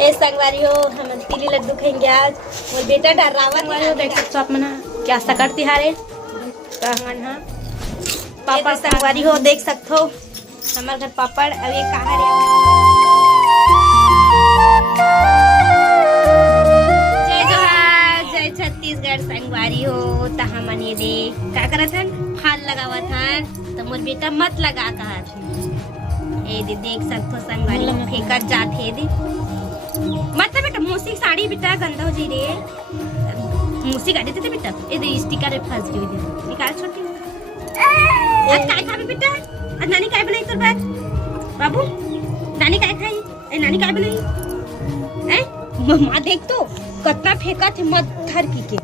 ए संगवारी हो हम तिली लड्डू खाएंगे आज। और बेटा डरावा संगवारी हो देख सकते हो आप मना क्या सकट तिहारे कहन हां पापड़ संगवारी हो देख सकते हो हमारे घर पापड़ अब ये कहां रे। जय जोहार जय छत्तीसगढ़ संगवारी हो त हमन ये दे का करत हन फाल लगावत हन त मोर बेटा मत लगा कहत ए दे देख सकते हो संगवारी हो फेंकत जात हे दे मत बेटा मूसी साड़ी बेटा गंदा हो जी रे मूसी गाड़ी थे बेटा ए दे स्टिकर रे फंस गई दे निकाल छोटी आज काय खाबे बेटा आज नानी काय बनाई तोर बात बाबू नानी काय खाई ए नानी काय बनाई ए मम्मा देख तो कितना फेंका थे मत धर की के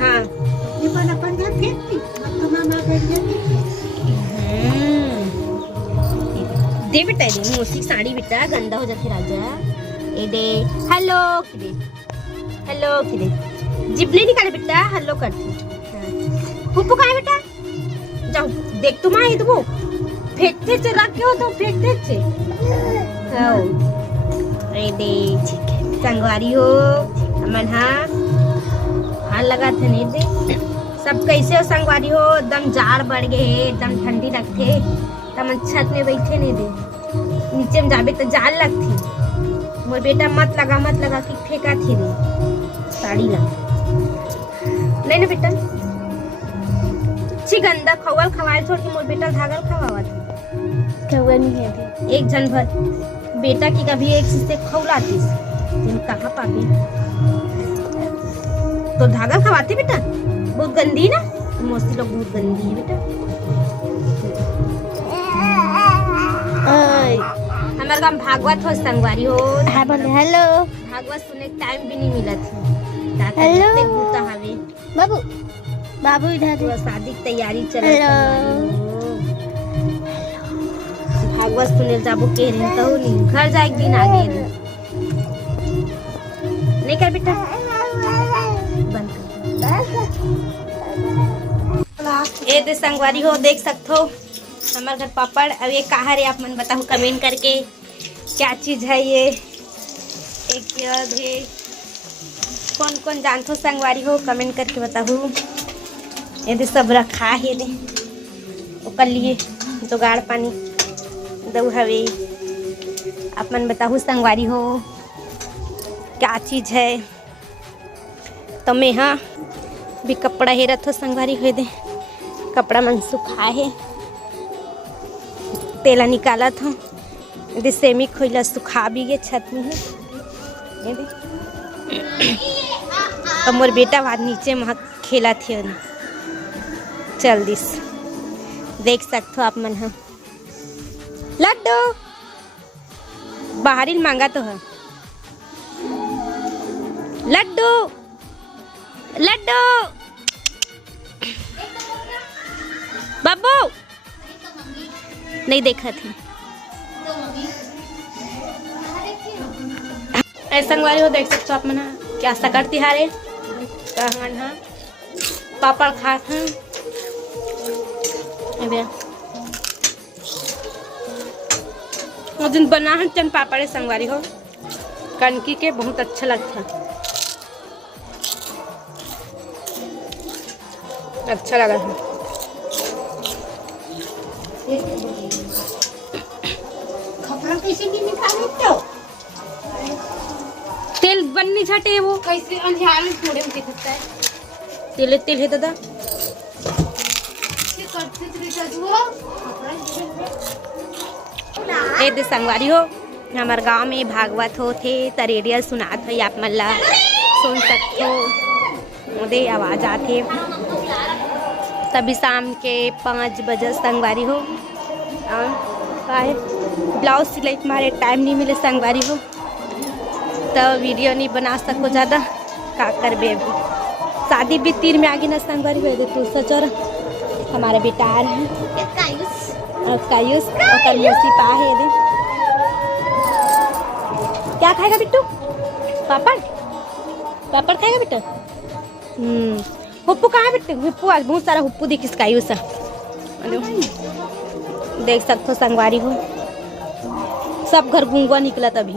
हां ये वाला पंजा फेंकती मत मामा बैठ जाती दे बेटा दे मूसी साड़ी बेटा गंदा हो जाती राजा ए दे हेलो किदे जिप नहीं निकाले बेटा हेलो करती पुप्पू कहाँ है बेटा जाओ देख तुम आई तो फेंकते चे रख हो तो फेंकते चे आओ ए दे ठीक है संगवारी हो अमन हां लगा थे नहीं दे सब कैसे हो संगवारी हो एकदम जाड़ बढ़ गए एकदम ठंडी लगते तमन छत में बैठे नहीं दे नीचे में जाबे तो जाल लगती मोर बेटा मत लगा कि फेंका थी रे साड़ी लग नहीं ना बेटा ची गंदा खवाल खवाल छोड़ के मोर बेटा धागल खवावा थी खवा नहीं है एक जन भर बेटा की कभी एक चीज से खौलाती तुम कहाँ पापी तो धागल खवाती बेटा बहुत गंदी ना मोस्ती लोग बहुत गंदी है बेटा हमारे गांव भागवत हो संगवारी हो हेलो भागवत सुनने का टाइम भी नहीं मिला था हेलो भूता हवे बाबू बाबू इधर तो शादी की तैयारी चल रही है भागवत सुने जाबो के रही तो नहीं घर जाए एक दिन आगे नहीं कर बेटा बंद कर ए दे संगवारी हो देख सकते हो हमारे घर पापड़ अब ये कहाँ रे आप मन बताओ कमेंट करके क्या चीज़ है ये एक है कौन कौन जानते हो संगवारी हो कमेंट करके बताओ ये दे सब रखा है दे ओकर लिए जुगाड़ पानी दऊ हवे आप मन बताओ संगवारी हो क्या चीज़ है तो मैं हाँ भी कपड़ा हेरत हो संगवारी हो दे कपड़ा मन सुखा है तेला निकाला था दे सेमी खोला सुखा भी गए छत में है तो मोर बेटा वहाँ नीचे वहाँ खेला थे चल दिस देख सकते हो आप मन हम लड्डू बाहरी मांगा तो है लड्डू लड्डू बाबू नहीं देखा थी ऐसा संगवारी हो देख सकते हो आप मना क्या सकट तिहारे कहन हां पापड़ खात हैं अबे वो दिन बना है चन पापड़ संगवारी हो कनकी के बहुत अच्छा लगता है अच्छा लगा है तेल बननी छटे वो कैसे अंधार में थोड़े में दिखता है तेल है दादा ए दे संगवारी हो हमारे गांव में भागवत हो थे तरेडिया सुनात हो आप मल्ला सुन सकते हो ओदे आवाज आते तभी शाम के 5 बजे संगवारी हो है ब्लाउज सिलाई तुम्हारे टाइम नहीं मिले संगवारी हो तो वीडियो नहीं बना सको ज़्यादा का कर बे अभी शादी भी तीर में आगे ना संगवारी हो तू सच और हमारा बेटा आ रहा है कायूस और मूसी पा है दे क्या खाएगा बिट्टू पापड़ पापड़ खाएगा बेटा हुप्पू कहाँ है बेटे हुप्पू आज बहुत सारा हुप्पू दिखिस कायूस देख सकते हो संगवारी हो सब घर घूंगा निकला तभी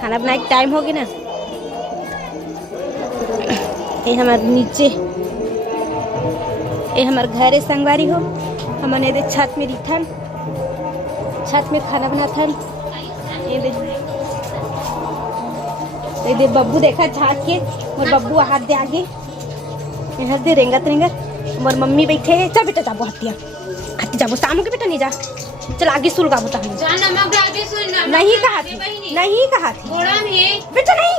खाना बनाए के टाइम हो गया ना। ये हमारे नीचे ये हमारे घर है संगवारी हो। हमने दे छत में रिथन छत में खाना बनाथन। ये दे बब्बू देखा झाँक के मोर बब्बू हाथ दे आगे यहाँ दे रेंगत रेंगत मोर मम्मी बैठे चल बेटा जाबो हतिया हती जाबो शाम के बेटा नहीं जा चल आगे सुल गाबो ता नहीं कहा थी नहीं कहा थी बेटा नहीं।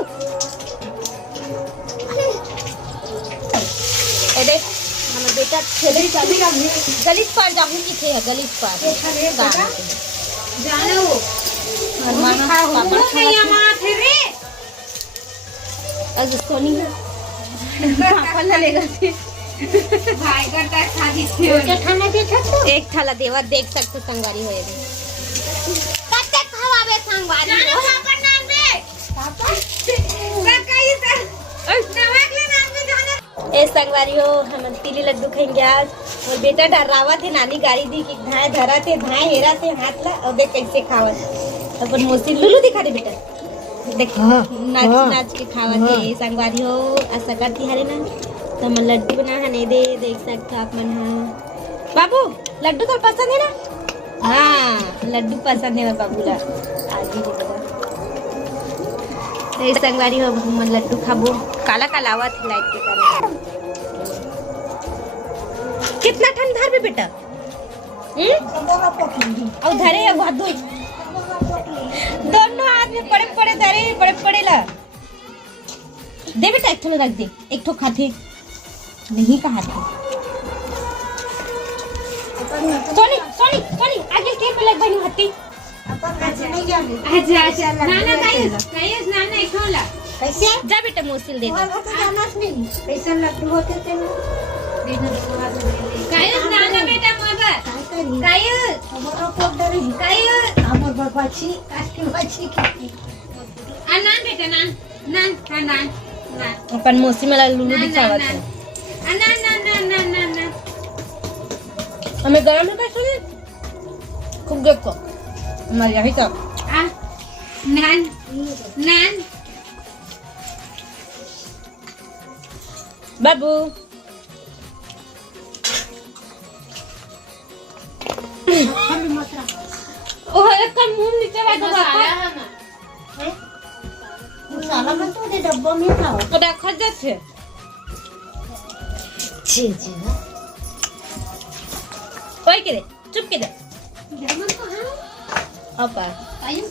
ए देख हमर बेटा खेले चली गलित पर जाहू की थे गलित पर जानो और मामा पापा नहीं मां थे रे आज सोनी पापा लेगा थी भाई करता खादी थे क्या खाना दे सकते एक थाला देवा देख सकते संगवारी होए कते खवाबे संगवारी जानो पापा नाम दे पापा कई से नमक ले नाम में जाने ए संगवारी हो हम तिली लड्डू खाएंगे आज और बेटा डरावा थे नानी गाड़ी दी कि धाए धरा थे धाए हेरा थे हाथ ला और देख कैसे खावत अपन मोसी लुलू दिखा दे बेटा देख नाच नाच के खावत है संगवारी हो ऐसा करती हरे ना तो हम लड्डू बना हने दे देख सकते आप मन हाँ बाबू लड्डू तो पसंद है ना। हाँ लड्डू पसंद है बाबू ला आज ही संगवारी हो मन लड्डू खाबो काला काला आवत लाइट के कारण कितना ठंड धर बेटा और धरे या भादो दोनों हाथ में पड़े पड़े धरे पड़े पड़े ला दे बेटा एक ठो रख दे एक ठो खाते नहीं कहा था सोनी सोनी सोनी आगे के पे लग बनी हत्ती अच्छा नाना कायस नाना इखोला कैसे जा बेटा मोसिल दे कैसे लड्डू होते थे कायस नाना बेटा माबा कायस हमारा पोटर है कायस हमर बच्ची कास्की बच्ची की नान बेटा नान नान नान नान अपन मोसी में लुलू दिखावत है नान नान नान नान नान हमें गरम है कैसे खूब देखो हमारे यही का नान नान बाबू ओह का मुंह नीचे रखो बाबा मसाला में तो दे डब्बा में खाओ तो रखा जाते जी जी ओए के दे चुप के दे जमन को हां अपा कायस